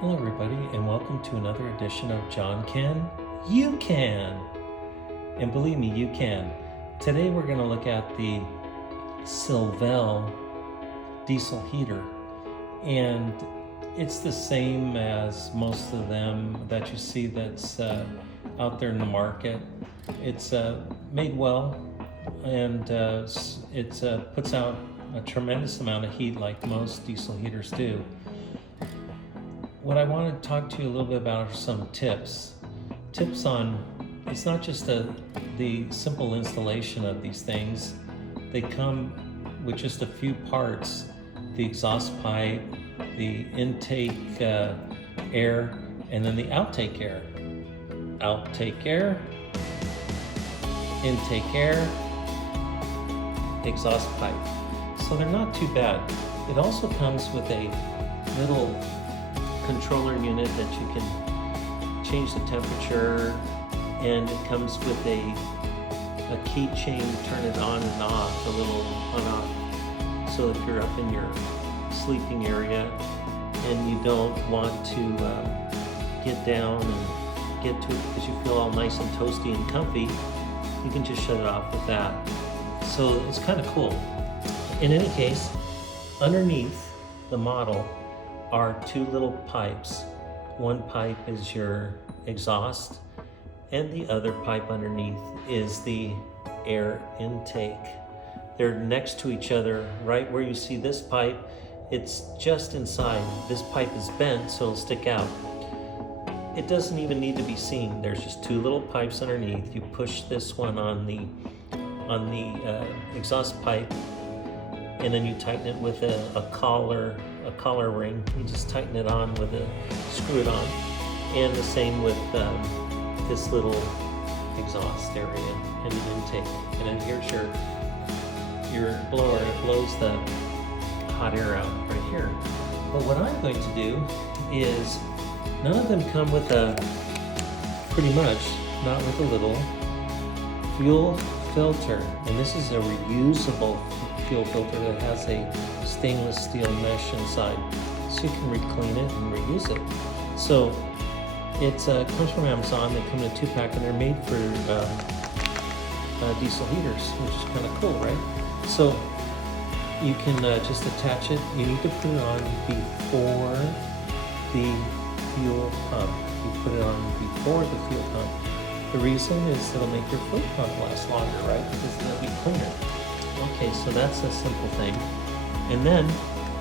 Hello everybody and welcome to another edition of John Can, You Can. And believe me, you can. Today we're going to look at the Silvel diesel heater. And it's the same as most of them that you see that's out there in the market. It's made well and it puts out a tremendous amount of heat like most diesel heaters do. What I want to talk to you a little bit about are some tips. Tips on, it's not just the simple installation of these things. They come with just a few parts: the exhaust pipe, the intake air, and then the outtake air. Outtake air, intake air, exhaust pipe. So they're not too bad. It also comes with a little controller unit that you can change the temperature, and it comes with a keychain, turn it on and off, a little on-off. So if you're up in your sleeping area and you don't want to get down and get to it because you feel all nice and toasty and comfy, you can just shut it off with that. So it's kind of cool. In any case, underneath the model are two little pipes. One pipe is your exhaust, and the other pipe underneath is the air intake. They're next to each other, right where you see this pipe. It's just inside. This pipe is bent, so it'll stick out. It doesn't even need to be seen. There's just two little pipes underneath. You push this one on the exhaust pipe, and then you tighten it with a collar ring. You just tighten it on with screw it on. And the same with this little exhaust area and the intake. And then here's your blower. It blows the hot air out right here. But what I'm going to do is, none of them come with pretty much, not with a little fuel filter. And this is a reusable fuel filter that has a stainless steel mesh inside, so you can re-clean it and reuse it. So it comes from Amazon. They come in a 2-pack, and they're made for diesel heaters, which is kind of cool, right? So you can just attach it. You need to put it on before the fuel pump. You put it on before the fuel pump. The reason is it'll make your fuel pump last longer, right? Because it'll be cleaner. Okay, so that's a simple thing. And then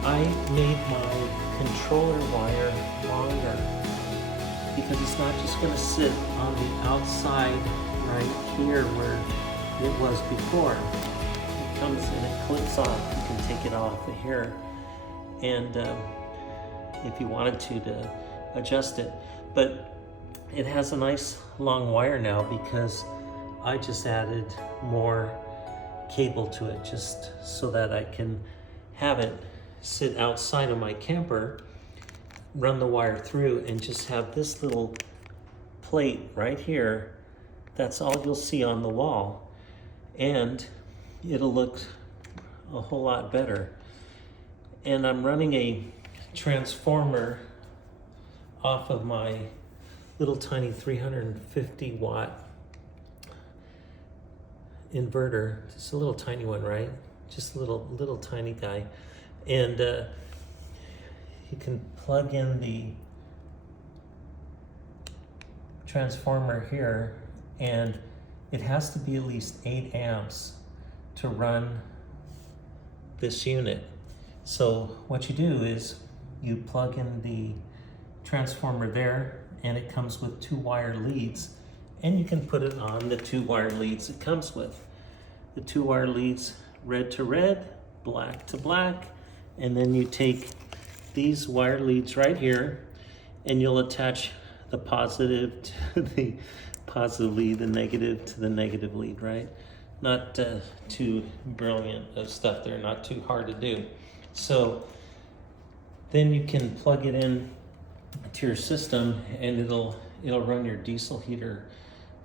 I made my controller wire longer, because it's not just going to sit on the outside right here where it was before. It comes and it clips off. You can take it off of here, and if you wanted to adjust it. But it has a nice long wire now because I just added more cable to it, just so that I can have it sit outside of my camper, run the wire through, and just have this little plate right here. That's all you'll see on the wall, and it'll look a whole lot better. And I'm running a transformer off of my little tiny 350 watt inverter. Just a little tiny one, right? Just a little tiny guy. And you can plug in the transformer here, and it has to be at least 8 amps to run this unit. So what you do is you plug in the transformer there, and it comes with 2 wire leads, and you can put it on the 2 wire leads it comes with. The 2 wire leads, red to red, black to black, and then you take these wire leads right here, and you'll attach the positive to the positive lead, the negative to the negative lead, right? Not too brilliant stuff there, not too hard to do. So then you can plug it in to your system, and it'll run your diesel heater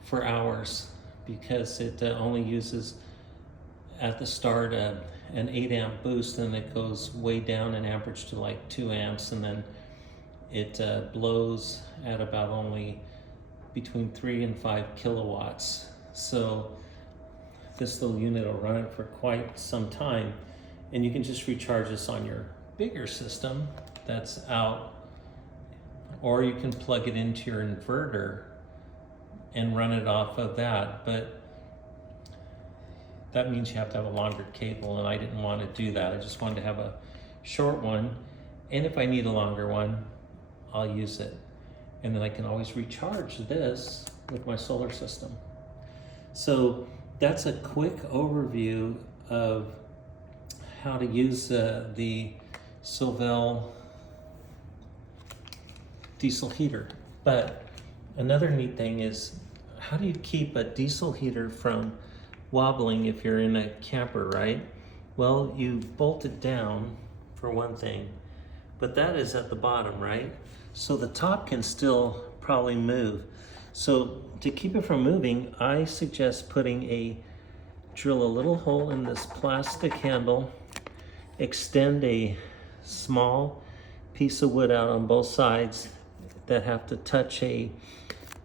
for hours, because it only uses at the start an 8 amp boost, and it goes way down in amperage to like 2 amps, and then It blows at about only between 3 and 5 kilowatts. So this little unit will run it for quite some time, and you can just recharge this on your bigger system that's out, or you can plug it into your inverter and run it off of that. But that means you have to have a longer cable, and I didn't want to do that. I just wanted to have a short one, and if I need a longer one, I'll use it. And then I can always recharge this with my solar system. So that's a quick overview of how to use the Silvel diesel heater. But another neat thing is, how do you keep a diesel heater from wobbling if you're in a camper, right? Well, you bolt it down for one thing, but that is at the bottom, right? So the top can still probably move. So to keep it from moving, I suggest drill a little hole in this plastic handle, extend a small piece of wood out on both sides that have to touch a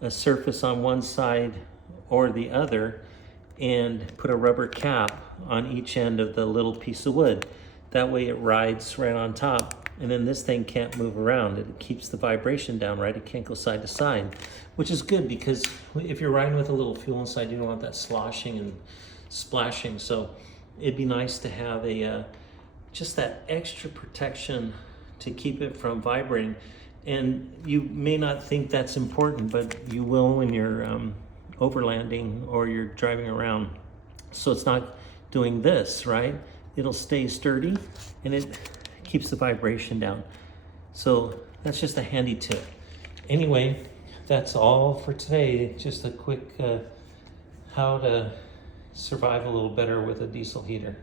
surface on one side or the other, and put a rubber cap on each end of the little piece of wood. That way it rides right on top, and then this thing can't move around. It keeps the vibration down, right? It can't go side to side, which is good, because if you're riding with a little fuel inside, you don't want that sloshing and splashing. So it'd be nice to have just that extra protection to keep it from vibrating. And you may not think that's important, but you will when you're overlanding or you're driving around. So it's not doing this, right? It'll stay sturdy, and it keeps the vibration down. So that's just a handy tip. Anyway, that's all for today. Just a quick how to survive a little better with a diesel heater.